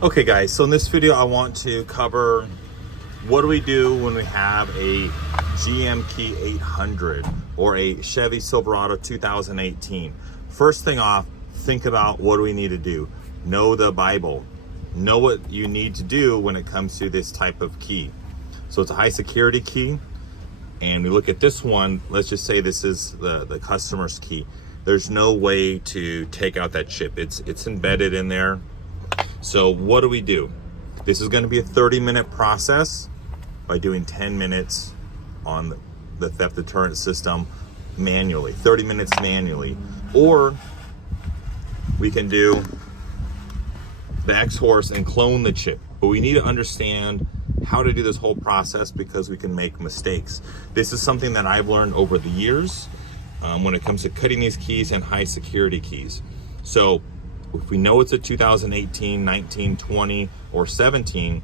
Okay guys, so in this video I want to cover what do we do when we have a GMK 800 or a Chevy Silverado 2018. First thing off, think about what do we need to do. Know the Bible. Know what you need to do when it comes to this type of key. So it's a high security key, and we look at this one, let's just say this is the customer's key. There's no way to take out that chip. It's embedded in there. So what do we do? This is going to be a 30-minute process by doing 10 minutes on the theft deterrent system manually, 30 minutes manually. Or we can do the X-Horse and clone the chip. But we need to understand how to do this whole process because we can make mistakes. This is something that I've learned over the years when it comes to cutting these keys and high security keys. So if we know it's a 2018, 19, 20, or 17,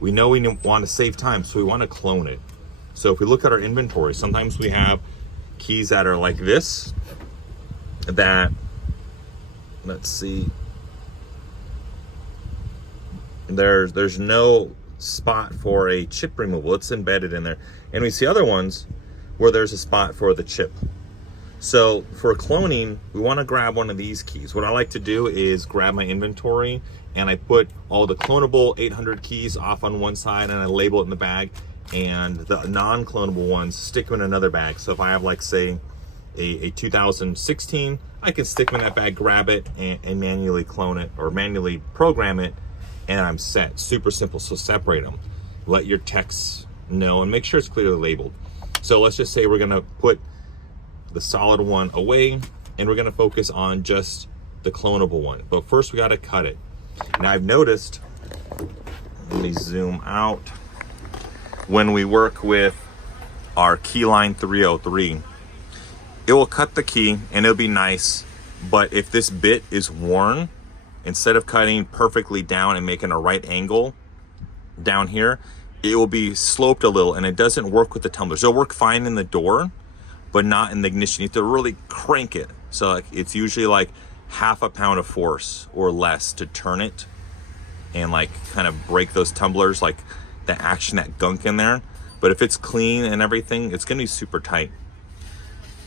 we know we want to save time, so we want to clone it. So if we look at our inventory, sometimes we have keys that are like this, that, let's see, there's no spot for a chip removal. It's embedded in there. And we see other ones where there's a spot for the chip. So for cloning, we want to grab one of these keys. What I like to do is grab my inventory and I put all the clonable 800 keys off on one side and I label it in the bag, and the non-clonable ones stick them in another bag. So if I have, like, say a 2016, I can stick them in that bag, grab it, and manually clone it or manually program it, and I'm set. Super simple. So separate them, let your techs know, and make sure it's clearly labeled. So let's just say we're gonna put the solid one away and we're gonna focus on just the clonable one. But first we gotta cut it. Now I've noticed, let me zoom out, when we work with our Keyline 303, it will cut the key and it'll be nice, but if this bit is worn, instead of cutting perfectly down and making a right angle down here, it will be sloped a little and it doesn't work with the tumblers. It'll work fine in the door, but not in the ignition. You have to really crank it. So like, it's usually like half a pound of force or less to turn it and like kind of break those tumblers, like the action, that gunk in there. But if it's clean and everything, it's gonna be super tight.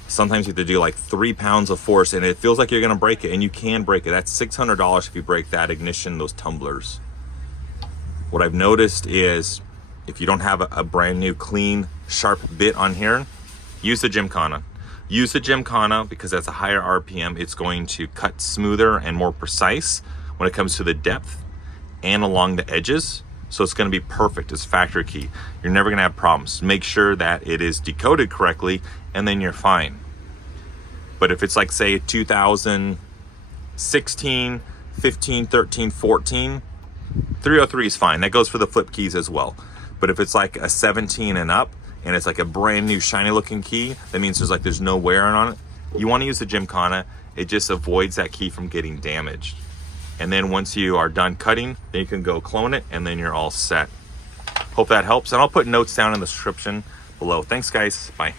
Sometimes you have to do like 3 pounds of force and it feels like you're gonna break it, and you can break it. That's $600 if you break that ignition, those tumblers. What I've noticed is if you don't have a brand new, clean, sharp bit on here, use the Gymkana. Use the Gymkana because that's a higher RPM. It's going to cut smoother and more precise when it comes to the depth and along the edges. So it's going to be perfect. It's factory key. You're never going to have problems. Make sure that it is decoded correctly and then you're fine. But if it's like, say, 2016, 15, 13, 14, 303 is fine. That goes for the flip keys as well. But if it's like a 17 and up, and it's like a brand new shiny looking key, that means there's no wear on it. You want to use the Gymkana. It just avoids that key from getting damaged. And then once you are done cutting, then you can go clone it and then you're all set. Hope that helps. And I'll put notes down in the description below. Thanks guys, bye.